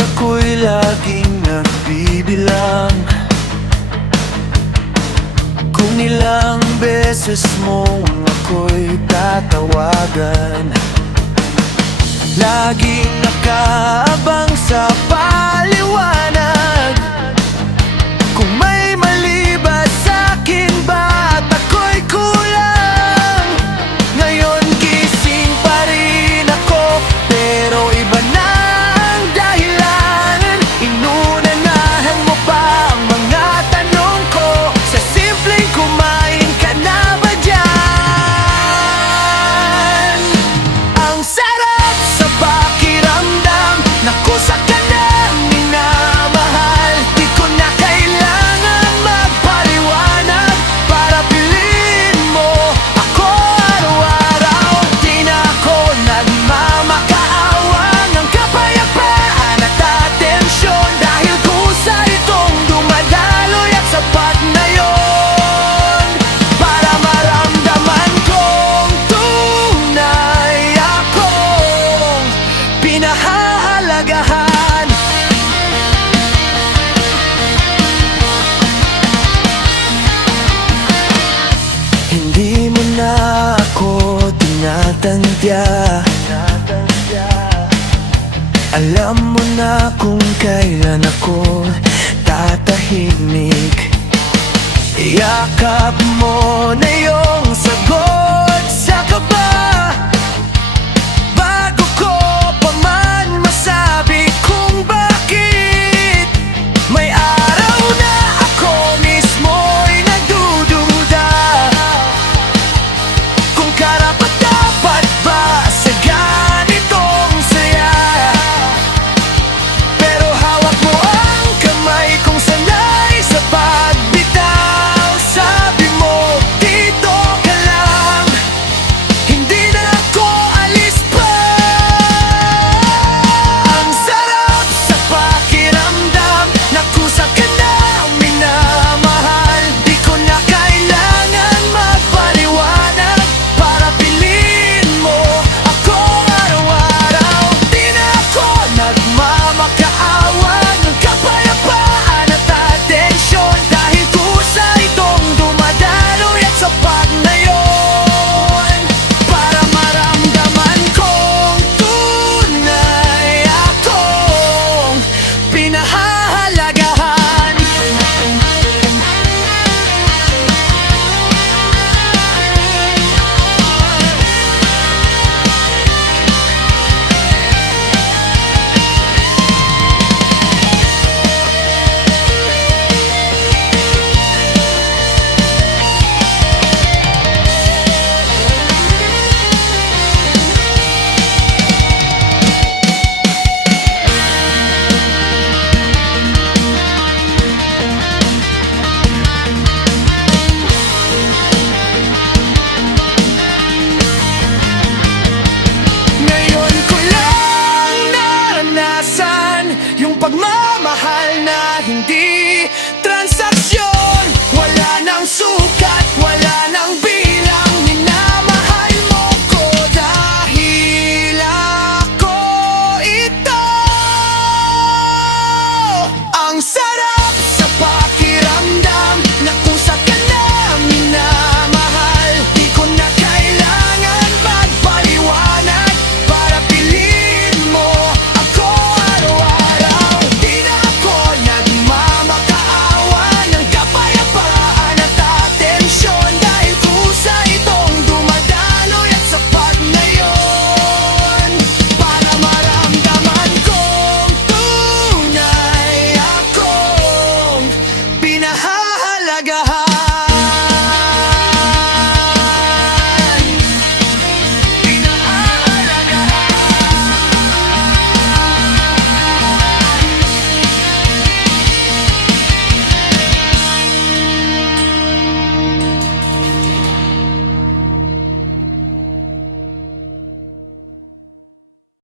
ako'y laging nagbibilang kung ilang beses mong ako'y tatawagan. Laging nakaabang sa paliwanag kung may mali ba sa'kin ba at ako'y kulang. Ngayon gising pa rin ako pero iba na ang dahilan. Inuunahan mo pa ang mga tanong ko sa simpleng kumain ka na ba dyan? Ang sarap sa pakiramdam na kusa ka na minamahal. Di ko na kailangan magpaliwanag para piliin mo ako araw-araw. Di na ako nagmamakaawang ang kapayapaan at atensyon dahil kusa itong dumadaloy at sapat na yon para maramdaman kong tunay akong pinahahalagahan. Hindi mo na ako tinatantya. Alam mo na kung kailan ako tatahimik. Iyakap mo na yung sagot sa kaba